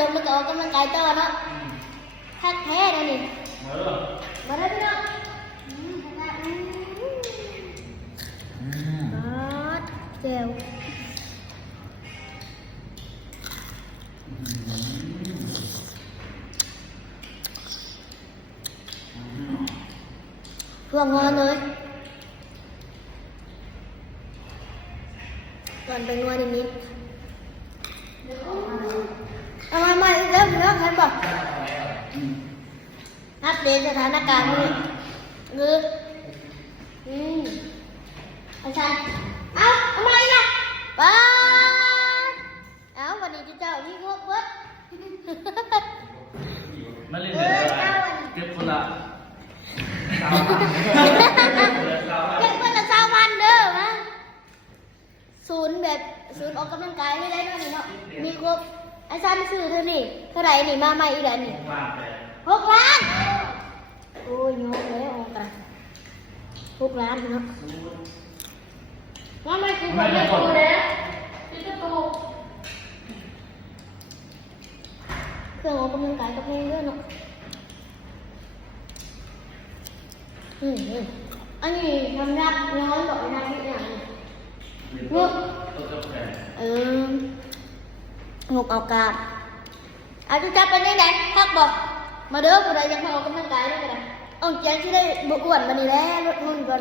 สมแล้วก็ออกกำลังกายต่อเนาะทักแท้เลยนี่มาได้พี่น้องเจ๋วเพื่องอนเลยก่อนไปงอนนิดทำไมมาอีกแล้วเห็นบอกอัปเดตสถานการณ์นี่อาจารย์เอาทำไมล่ะป้าเอาวันนี้เจ้าพี่งกเบิดมาเล่นเลยเก็บคนละเก็บคนละ20,000เด้อมาศูนย์ออกกำลังกายนี่ได้ด้วยนี่เนาะมีครบอาจารย์ซื้อเท่านี้เท่าไหร่นี่มาใหม่อีกแล้วนี่6 ล้านโอ้ยงกแล้วออกกัน6 ล้านเนาะว่าไม่คือคนไม่ถูกเลยที่จะถูกเครื่องออกกำลังกายกับเพลงด้วยเนาะอันนี้ทำยากย้อนต่อได้ที่ไหนงกงกเอากาบอาจจะจับเป็นยังไงพักบอกมาเด้อผู้ใดยังพอออกกำลังกายได้ไหมล่ะเอาใจที่ได้บวกอ้วนมานี่แหละลดหุ่นก่อน